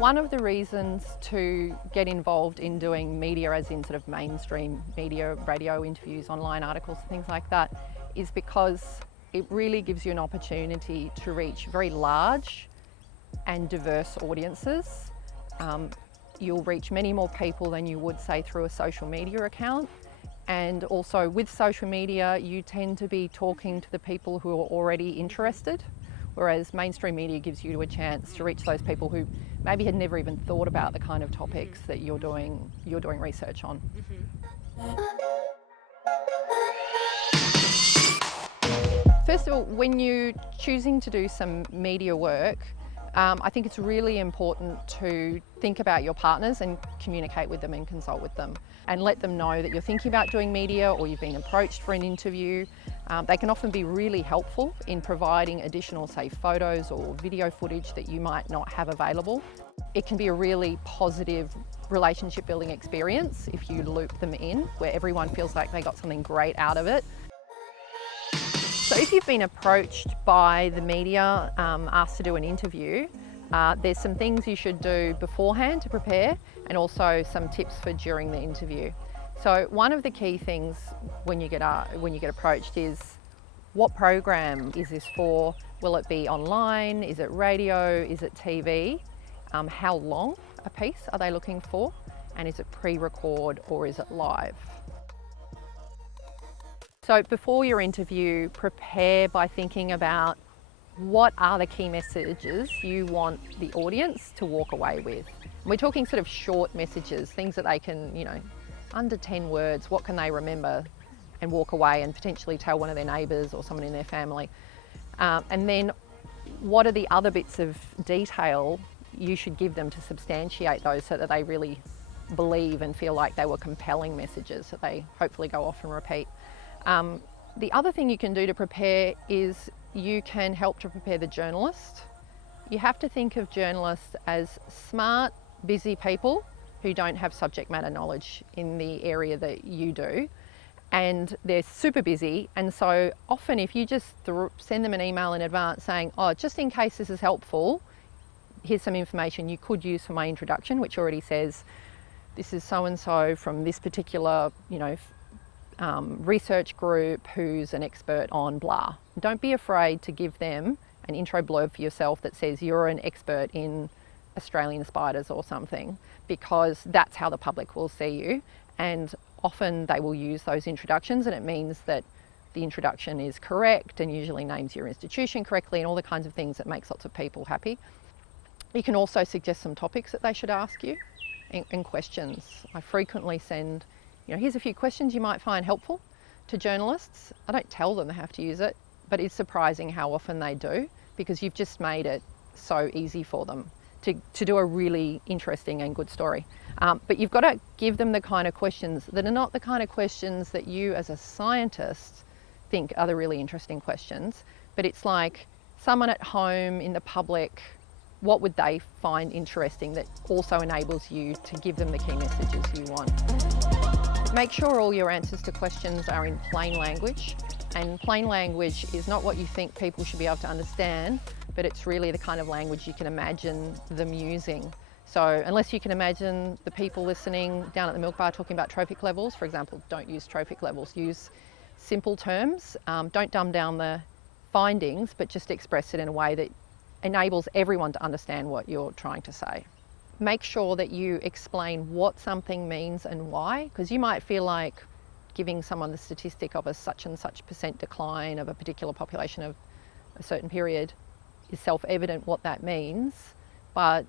One of the reasons to get involved in doing media, as in sort of mainstream media, radio interviews, online articles, things like that, is because it really gives you an opportunity to reach very large and diverse audiences. You'll reach many more people than you would, say, through a social media account. And also with social media, you tend to be talking to the people who are already interested, whereas mainstream media gives you a chance to reach those people who maybe had never even thought about the kind of topics that you're doing research on. First of all, when you're choosing to do some media work, I think it's really important to think about your partners and communicate with them and consult with them and let them know that you're thinking about doing media or you've been approached for an interview. They can often be really helpful in providing additional, say, photos or video footage that you might not have available. It can be a really positive relationship building experience if you loop them in, where everyone feels like they got something great out of it. So if you've been approached by the media, asked to do an interview, there's some things you should do beforehand to prepare and also some tips for during the interview. So one of the key things when you get approached is, what program is this for? Will it be online? Is it radio? Is it TV? How long a piece are they looking for? And is it pre-record or is it live? So before your interview, prepare by thinking about what are the key messages you want the audience to walk away with. We're talking sort of short messages, things that they can, under 10 words, what can they remember and walk away and potentially tell one of their neighbours or someone in their family. And then what are the other bits of detail you should give them to substantiate those so that they really believe and feel like they were compelling messages that they hopefully go off and repeat. The other thing you can do to prepare is you can help to prepare the journalist. You have to think of journalists as smart, busy people who don't have subject matter knowledge in the area that you do. And they're super busy. And so often if you just send them an email in advance saying, oh, just in case this is helpful, here's some information you could use for my introduction, which already says, this is so-and-so from this particular, research group who's an expert on blah. Don't be afraid to give them an intro blurb for yourself that says you're an expert in Australian spiders or something, because that's how the public will see you. And often they will use those introductions, and it means that the introduction is correct and usually names your institution correctly and all the kinds of things that makes lots of people happy. You can also suggest some topics that they should ask you and questions. I frequently send, here's a few questions you might find helpful to journalists. I don't tell them they have to use it, but it's surprising how often they do, because you've just made it so easy for them to do a really interesting and good story. But you've got to give them the kind of questions that are not the kind of questions that you as a scientist think are the really interesting questions, but it's like someone at home in the public, what would they find interesting that also enables you to give them the key messages you want. Make sure all your answers to questions are in plain language, and plain language is not what you think people should be able to understand, but it's really the kind of language you can imagine them using. So unless you can imagine the people listening down at the milk bar talking about trophic levels, for example, don't use trophic levels, use simple terms. Don't dumb down the findings, but just express it in a way that enables everyone to understand what you're trying to say. Make sure that you explain what something means and why, because you might feel like giving someone the statistic of a such and such % decline of a particular population of a certain period is self-evident what that means, but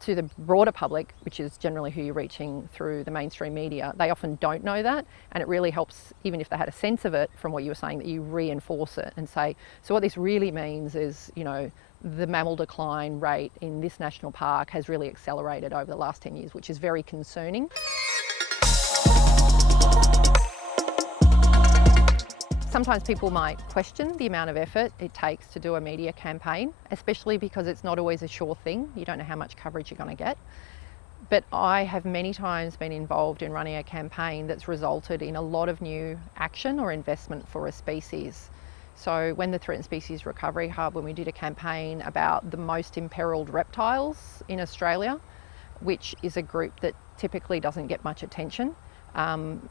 to the broader public, which is generally who you're reaching through the mainstream media, they often don't know that, and it really helps, even if they had a sense of it from what you were saying, that you reinforce it and say, so what this really means is, the mammal decline rate in this national park has really accelerated over the last 10 years, which is very concerning. Sometimes people might question the amount of effort it takes to do a media campaign, especially because it's not always a sure thing. You don't know how much coverage you're going to get. But I have many times been involved in running a campaign that's resulted in a lot of new action or investment for a species. So when the Threatened Species Recovery Hub, when we did a campaign about the most imperiled reptiles in Australia, which is a group that typically doesn't get much attention,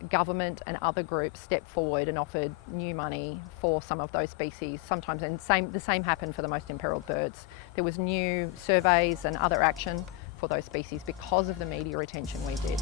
government and other groups stepped forward and offered new money for some of those species sometimes, and the same happened for the most imperiled birds. There was new surveys and other action for those species because of the media attention we did.